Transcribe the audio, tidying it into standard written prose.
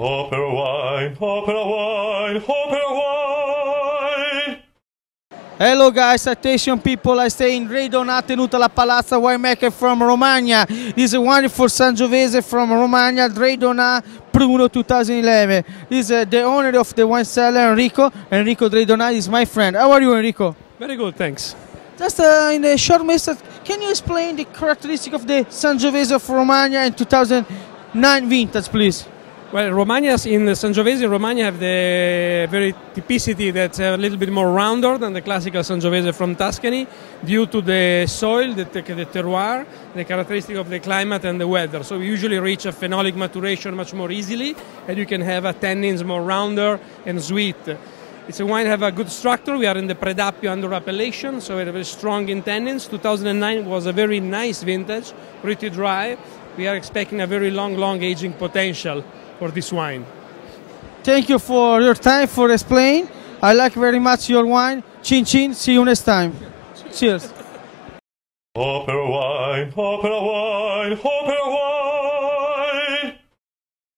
OperaWine, OperaWine, OperaWine! Hello guys, attention people, I stay in Drei Donà, tenuta la Palazza winemaker from Romagna. This is a wine for Sangiovese from Romagna, Drei Donà, Pruno 2011. This is the owner of the wine cellar, Enrico Drei Donà is my friend. How are you, Enrico? Very good, thanks. Just in a short message, can you explain the characteristic of the Sangiovese of Romagna in 2009 vintage, please? Well, Romagna's in Sangiovese, Romagna have the very typicity that's a little bit more rounder than the classical Sangiovese from Tuscany due to the soil, the terroir, the characteristic of the climate and the weather. So we usually reach a phenolic maturation much more easily, and you can have a tannins more rounder and sweet. It's a wine that have a good structure. We are in the Predappio under appellation, so we are very strong in tannins. 2009 was a very nice vintage, pretty dry. We are expecting a very long aging potential for this wine. Thank you for your time, for explaining. I like very much your wine. Chin chin, see you next time. Cheers. OperaWine, OperaWine, OperaWine!